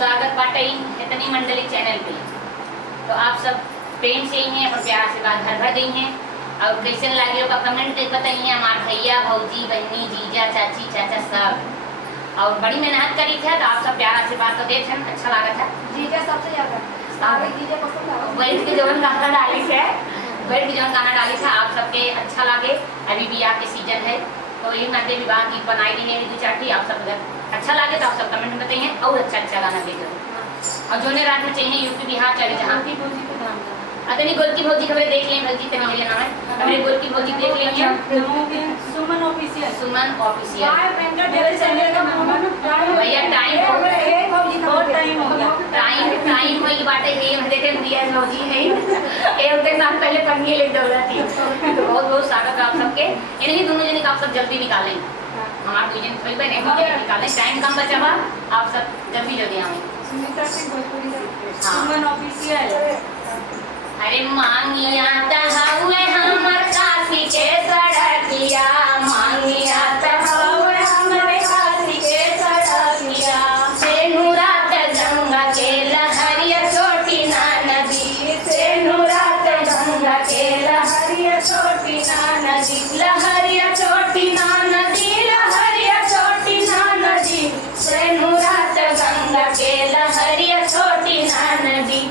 स्वागत बाटे इतनी मंडली चैनल पे। तो आप सब प्रेम से ही हैं और प्यार से बात भर गई हैं और कैसे लगे का कमेंट बताइए। हमारे भैया भौजी बहनी जीजा चाची चाचा सब और बड़ी मेहनत करी थे तो आप सब प्यार से बात तो दे थे, अच्छा लगा था। जीजा सबसे ज्यादा जीजा पसंद है। बैठ के जवन गाना डाली थे आप सबके अच्छा लगे। अभी विवाह के सीजन है तो यही नाते विवाह गीत बनाई रही है दो चाटी। आप सब अगर अच्छा लगे तो आप सब कमेंट में बताइए और अच्छा गाना भेजो। और जो ने रात में चाहिए यूपी बिहार चले जहाँ की भौजी को नाम अतनी गोलकी भौजी खबर देख लें। भौजी तो मेरे नाम है हमने गोलकी भौजी देख लेंगे। सुमन ऑफिशियल भैया टाइम वही बातें है हम देखे दिया भौजी है एक नाम पहले पंगी ले दौड़ा थी। तो बहुत बहुत स्वागत है आप सबके। इन्हीं दोनों जने का आप सब जल्दी निकालें। हमारे दो जन कोई बने निकालें, टाइम कम बचा हुआ, आप सब जल्दी आए। सुमन ऑफिशियल। अरे मांगिया हुए हमर काशी के सड़किया, मांगिया हुए हमर काशी के सड़किया, सेनुरात गंगा के लहरिया छोटी ना नदी, सेनुरात गंगा के लहरिया छोटी ना नदी, लहरिया छोटी ना नदी, लहरिया छोटी ना नदी, सेनुरात गंगा के लहरिया छोटी ना नदी।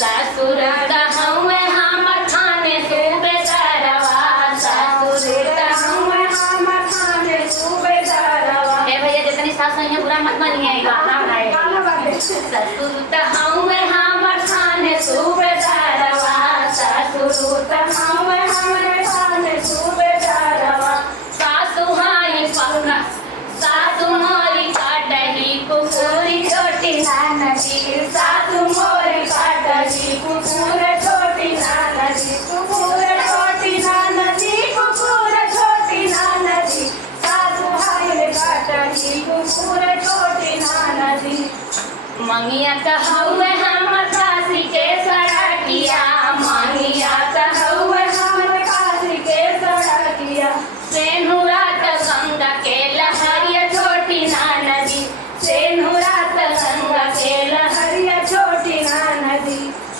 ससुर कहूँ हमर थाने सूबेदारवा, ससुर कहूँ हमर थाने सूबेदारवा। हे भैया जितनी सास हैं बुरा मत मानिए गाना है। ससुर कहूँ हमर थाने सूबेदारवा, ससुर कहूँ हमर थाने सूबेदारवा। सासु हाई पक्का सासु मोरी काटही कुकुरी छोटी ना नदी, सासु मोरी काटही कुकुर छोटी ना नदी, कुकुर छोटी ना नदी, कुकुर छोटी ना नदी, सासु हाय काटही कुकुर छोटी ना नदी। मंगिया कहूँ हमर काशी के सड़किया, मंगिया कहूँ हमर काशी के सड़किया, सेनुरात गंगा के लहरिया छोटी ना नदी, सेनुरात गंगा के लहरिया छोटी ना नदी।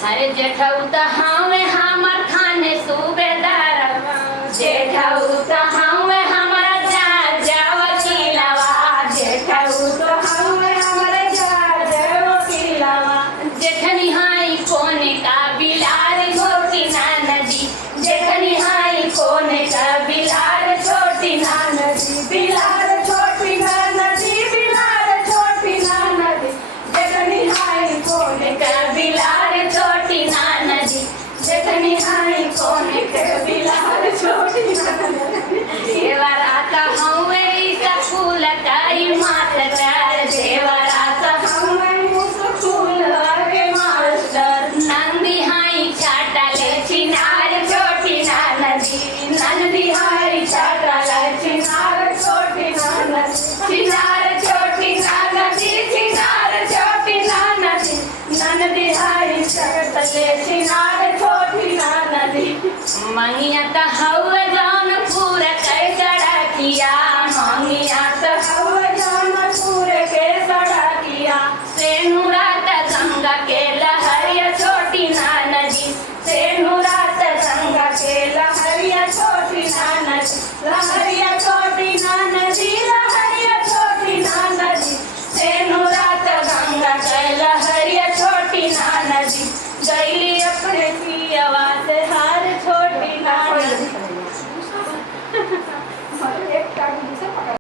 अरे जेठऊ हमें हमर थाने सूबेदारवा, जेठऊ हमें हमारा जा वकीलवा, जेठऊ हमें हमारा जा वकीलवा। जेठनी हाई कोने का बिलार छोटी ना नदी, जेठनी हाई कोने का बिलार छोटी ना नदी, बिलार छोटी ना नदी, बिलार छोटी ना नदी, जेठनी हाई कोने का बिलार छोटी ना नदी, जेठनी हाई कोने का बिलार छोटी ना नदी। देवराता हमें स्कूल कई मास्टर, देवराता हमें स्कूल के मास्टर, नंदी हाई छाटले चिनार छोटी ना नदी, नंदी हाई छाटले चिनार छोटी ना नदी, चिनार छोटी ना नदी, चिनार छोटी ना नदी, नंदी हाई छाटले चिनार छोटी ना नदी। मंगिया